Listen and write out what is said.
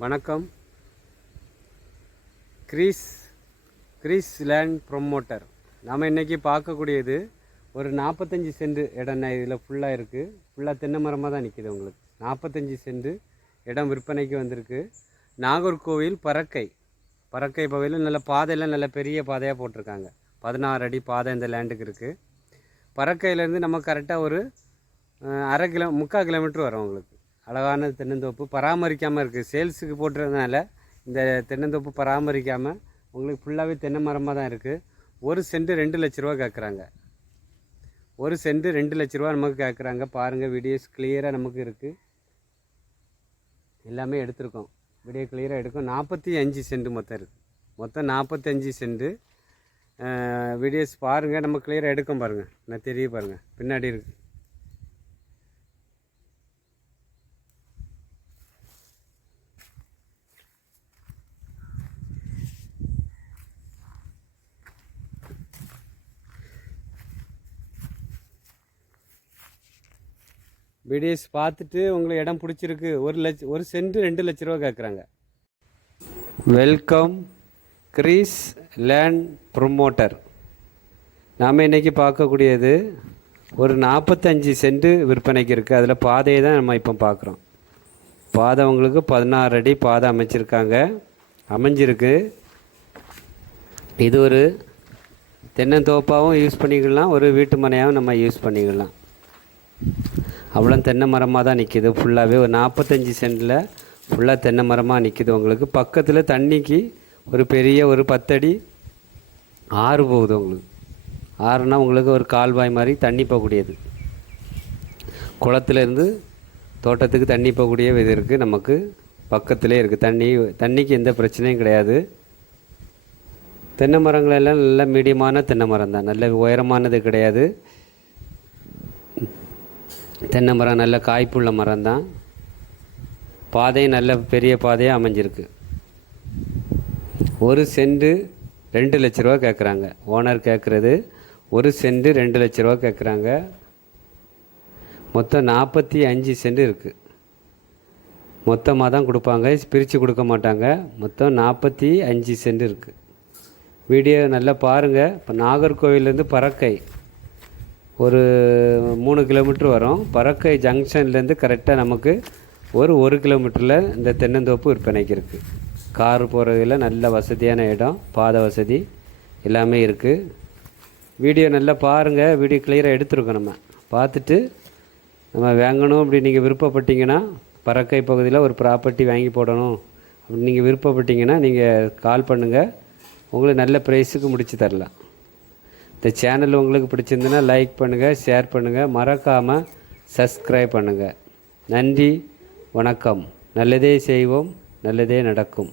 வணக்கம். Greece land promoter. நாம் இன்றைக்கி பார்க்கக்கூடியது ஒரு 45 சென்ட் இடம் இதில் ஃபுல்லாக இருக்குது. ஃபுல்லாக தென்னை மரமாக தான் நிற்கிது. உங்களுக்கு 45 சென்ட் இடம் விற்பனைக்கு வந்திருக்கு. நாகர்கோவில் பறக்கை பகுதியில் நல்ல பாதையெல்லாம் நல்ல பெரிய பாதையாக போட்டிருக்காங்க. 16 அடி பாதை இந்த லேண்டுக்கு இருக்குது. பறக்கையிலேருந்து நம்ம கரெக்டாக ஒரு 3/4 கிலோமீட்டர் வரும். உங்களுக்கு அழகான தென்னந்தோப்பு பராமரிக்காமல் இருக்குது. சேல்ஸுக்கு போட்டுறதுனால இந்த தென்னந்தோப்பு பராமரிக்காமல் உங்களுக்கு ஃபுல்லாகவே தென்னை மரமாக தான் இருக்குது. ஒரு சென்ட் 2 லட்ச ரூபா கேட்குறாங்க. ஒரு சென்ட் 2 லட்ச ரூபா நமக்கு கேட்குறாங்க. பாருங்கள், வீடியோஸ் கிளியராக நமக்கு இருக்குது. எல்லாமே எடுத்திருக்கோம். வீடியோ கிளியராக எடுக்கும். 45 சென்ட் மொத்தம் இருக்குது. மொத்தம் 45 சென்ட். வீடியோஸ் பாருங்கள், நம்ம கிளியராக எடுக்கும். பாருங்கள், நான் தெரிய பாருங்கள், பின்னாடி இருக்குது. வீடியோஸ் பார்த்துட்டு உங்களுக்கு இடம் பிடிச்சிருக்கு. ஒரு சென்ட் 2 லட்ச ரூபா கேட்குறாங்க. Welcome Greece land promoter. நாம் இன்றைக்கி பார்க்கக்கூடியது ஒரு 45 சென்ட் விற்பனைக்கு இருக்குது. அதில் பாதையை தான் நம்ம இப்போ பார்க்குறோம். பாதை உங்களுக்கு 16 அடி பாதை அமைஞ்சிருக்கு. இது ஒரு தென்னந்தோப்பாகவும் யூஸ் பண்ணிக்கலாம், ஒரு வீட்டு மனையாகவும் நம்ம யூஸ் பண்ணிக்கலாம். அவ்வளோ தென்னை மரமாக தான் நிற்கிது. ஃபுல்லாகவே ஒரு 45 சென்டில் ஃபுல்லாக தென்னை மரமாக நிற்கிது. உங்களுக்கு பக்கத்தில் தண்ணிக்கு ஒரு பெரிய ஒரு 10 அடி ஆறு போகுது. உங்களுக்கு ஆறுனா உங்களுக்கு ஒரு கால்வாய் மாதிரி தண்ணி போகக்கூடியது. குளத்துலேருந்து தோட்டத்துக்கு தண்ணி போகக்கூடிய இது இருக்குது. நமக்கு பக்கத்திலே இருக்குது. தண்ணிக்கு எந்த பிரச்சனையும் கிடையாது. தென்னை மரங்கள் எல்லாம் நல்ல மீடியமான தென்னை மரம் தான், நல்ல உயரமானது கிடையாது. தென்னை மரம் நல்ல காய்ப்புள்ள மரம் தான். பாதை நல்ல பெரிய பாதையாக அமைஞ்சிருக்கு. ஒரு சென்ட் 2 லட்ச ரூபா கேட்குறாங்க. ஓனர் கேட்குறது ஒரு சென்ட் 2 லட்ச ரூபா கேட்குறாங்க. மொத்தம் 45 சென்ட் இருக்குது. மொத்தமாக தான் கொடுப்பாங்க, பிரித்து கொடுக்க மாட்டாங்க. மொத்தம் 45 சென்ட் இருக்குது. வீடியோ நல்லா பாருங்கள். இப்போ நாகர்கோவிலேருந்து பறக்கை ஒரு 3 கிலோமீட்டர் வரும். பறக்கை ஜங்ஷன்லேருந்து கரெக்டாக நமக்கு ஒரு கிலோமீட்டரில் இந்த தென்னந்தோப்பு விற்பனைக்கு இருக்குது. கார் போகிறதுல நல்ல வசதியான இடம், பாதை வசதி எல்லாமே இருக்குது. வீடியோ நல்லா பாருங்கள். வீடியோ கிளியராக எடுத்துருக்கோம். நம்ம பார்த்துட்டு நம்ம வாங்கணும் அப்படி நீங்கள் விருப்பப்பட்டீங்கன்னா, பறக்கை பகுதியில் ஒரு ப்ராப்பர்ட்டி வாங்கி போடணும் அப்படி நீங்கள் விருப்பப்பட்டீங்கன்னா நீங்கள் கால் பண்ணுங்கள். உங்களுக்கு நல்ல ப்ரைஸுக்கு முடித்து தரலாம். இந்த சேனல் உங்களுக்கு பிடிச்சிருந்துன்னா லைக் பண்ணுங்கள், ஷேர் பண்ணுங்கள், மறக்காமல் சப்ஸ்கிரைப் பண்ணுங்கள். நன்றி, வணக்கம். நல்லதே செய்வோம், நல்லதே நடக்கும்.